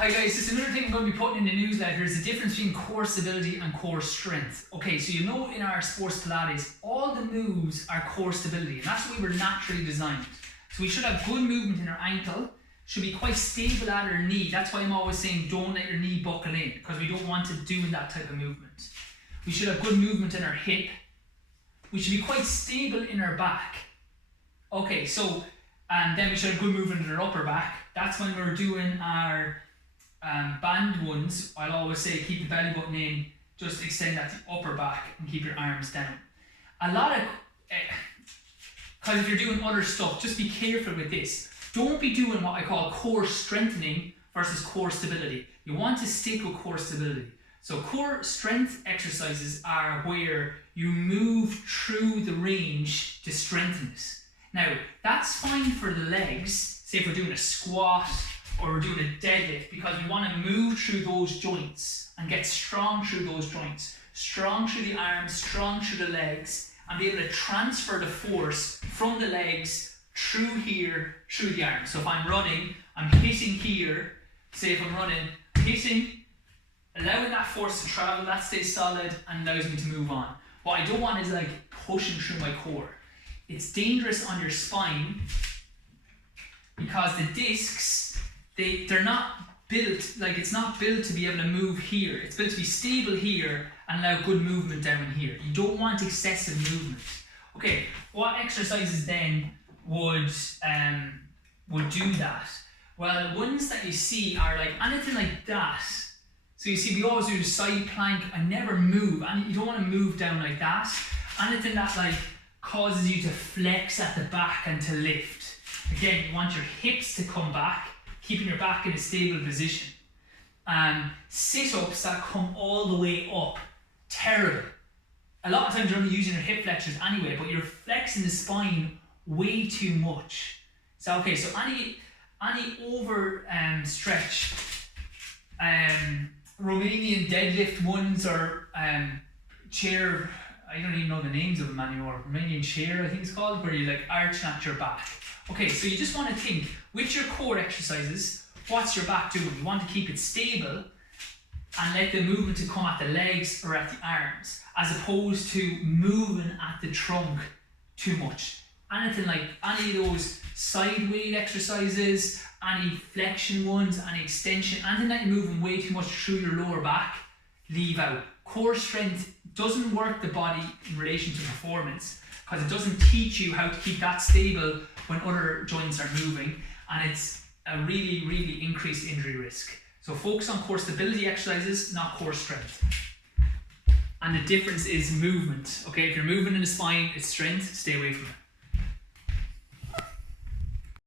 Hi guys, just another thing I'm going to be putting in the newsletter is the difference between core stability and core strength. Okay, so you know in our sports Pilates, all the moves are core stability, and that's the way we're naturally designed. So we should have good movement in our ankle, should be quite stable at our knee. That's why I'm always saying don't let your knee buckle in, because we don't want to do that type of movement. We should have good movement in our hip. We should be quite stable in our back. Okay, so, and then we should have good movement in our upper back. That's when we're doing our band ones. I'll always say keep the belly button in, just extend that to the upper back and keep your arms down. A lot of, because if you're doing other stuff, just be careful with this. Don't be doing what I call core strengthening versus core stability. You want to stick with core stability. So core strength exercises are where you move through the range to strengthen it. Now, that's fine for the legs, say if we're doing a squat or we're doing a deadlift, because we want to move through those joints and get strong through those joints, strong through the arms, strong through the legs, and be able to transfer the force from the legs through here, through the arms. So if I'm running, I'm hitting here, say if I'm running, hitting, allowing that force to travel, that stays solid and allows me to move on. What I don't want is like pushing through my core. It's dangerous on your spine because the discs, they're not built, like it's not built to be able to move here. It's built to be stable here and allow good movement down here. You don't want excessive movement. Okay, what exercises then would do that? Well, ones that you see are like anything like that. So you see, we always do the side plank and never move, and you don't want to move down like that. Anything that like causes you to flex at the back and to lift. Again, you want your hips to come back, keeping your back in a stable position. Sit-ups that come all the way up, terrible. A lot of times you're only using your hip flexors anyway, but you're flexing the spine way too much. So okay, so any over stretch, Romanian deadlift ones or chair, I don't even know the names of them anymore. Romanian chair, I think it's called, where you like arching at your back. Okay, so you just want to think, with your core exercises, what's your back doing? You want to keep it stable and let the movement to come at the legs or at the arms, as opposed to moving at the trunk too much. Anything like any of those side weight exercises, any flexion ones, any extension, anything that you're moving way too much through your lower back, leave out. Core strength doesn't work the body in relation to performance because it doesn't teach you how to keep that stable when other joints are moving, and it's a really, really increased injury risk. So focus on core stability exercises, not core strength. And the difference is movement. Okay, if you're moving in the spine, it's strength, stay away from it.